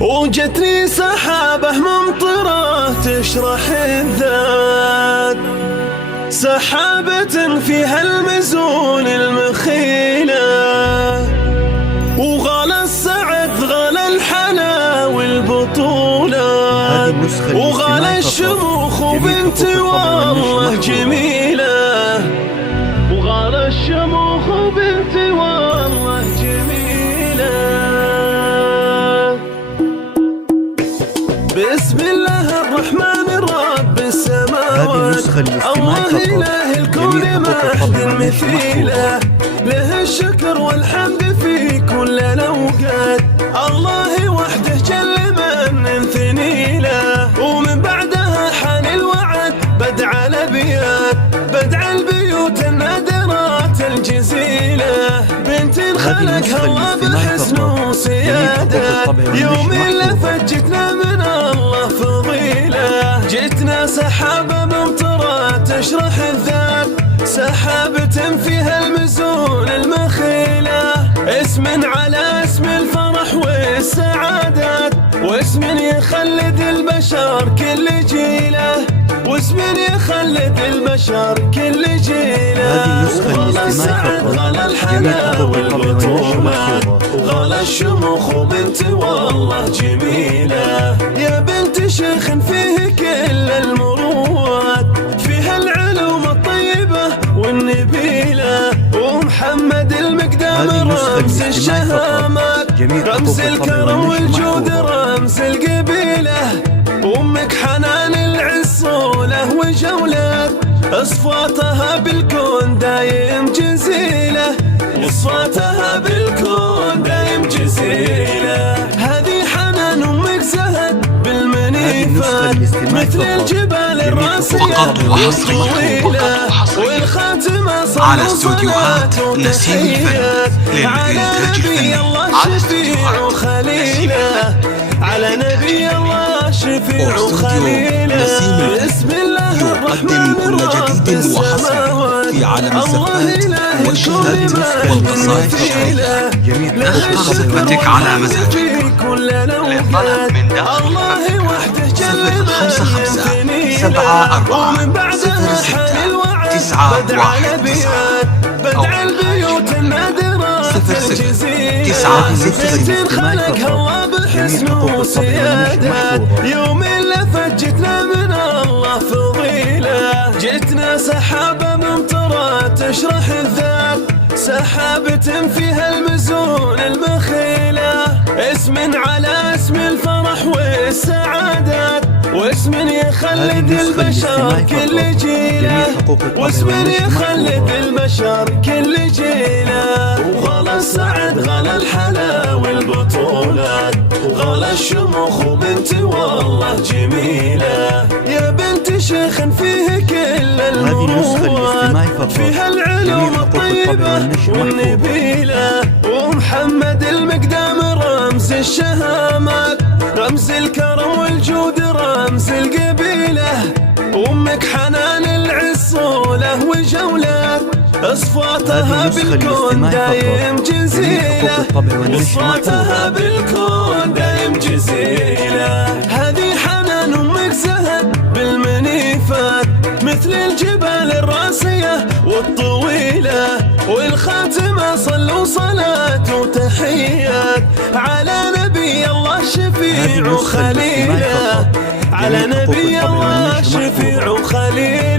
وجتني سحابة ممطرة تشرح الذات، سحابة فيها المزون المخيلة، وغلا السعد غلا الحلا والبطولة، وغلا الشموخ وبنت والله جميلة، وغلا الشموخ وبنت والله جميلة. بسم الله الرحمن الرب السماوات، الله إله الكون محد مثيله، له الشكر والحمد في كل الأوقات، الله وحده جل من ثنيله، ومن بعدها حان الوعد بدع الأبيات، بدع البيوت النادرات الجزيلة، بنت خلقها الله بحسن وسيادة، يوم لفت جتنا من الله فضيلة، جتنا سحابة ممطرة تشرح الذات، سحابة فيها المزون المخيلة، اسم على اسم الفرح والسعادات، واسم يخلد البشر كل جيله، واسم يخلد البشر كل جيله، وغلا السعد غلا الحلا والبطولات، وغلا الشموخ وبنت والله جميلة، يا بنت شيخ فيه كل المروات، فيها العلوم الطيبة والنبيلة، ومحمد المقدام رمز الشهامات، رمز الكرم والجود رمز القبيلة، وامك حنان العصولة وجولات، اصفاتها بالكون دايم جزيلة، اصفاتها بالكون دايم جزيلة، هذه حنان امك زهد بالمنيفات، مثل الجبال الراسية والطويلة، والخاتمة على استوديوهات نسيم الفن للإنتاج الفني، على شفيع وخليله، على نبي الله شفيع وخليله، بسم الله الرحمن الرحيم جديد وحصري في عالم الزفات والشهادات والقصائد الشعرية، اختر صفتك على مزاجك للطلب من داخل الفكرة 055 74 06 919 بدع البيوت النادرات الجزيلة، بنت خلقها الله بحسن وسيادة، يوم لفت جتنا من الله فضيلة، جتنا سحابة ممطرة تشرح الذات، سحابة فيها المزون المخيلة، اسم على اسم الفرح والسعادات، واسم يخلد البشر كل جيله، واسم يخلد البشر كل جيله، وغلا السعد غلا الحلا والبطولات، وغلا الشموخ وبنت والله جميلة، يا بنت شيخ فيه كل المروات، فيها العلوم الطيبة والنبيلة، ومحمد المقدام رمز الشهامات، رمز الكرم والجود رمز القبيلة، وامك حنان العصولة وجولات، اصفاتها بالكون دايم جزيلة، اصفاتها بالكون دايم جزيلة، هذه حنان امك زهد بالمنيفات، مثل الجبال الراسية والطويلة، والخاتمة صلوا صلاة وتحيات، على نبي الله شفيع وخليله، على نبي الله شفيع وخليله.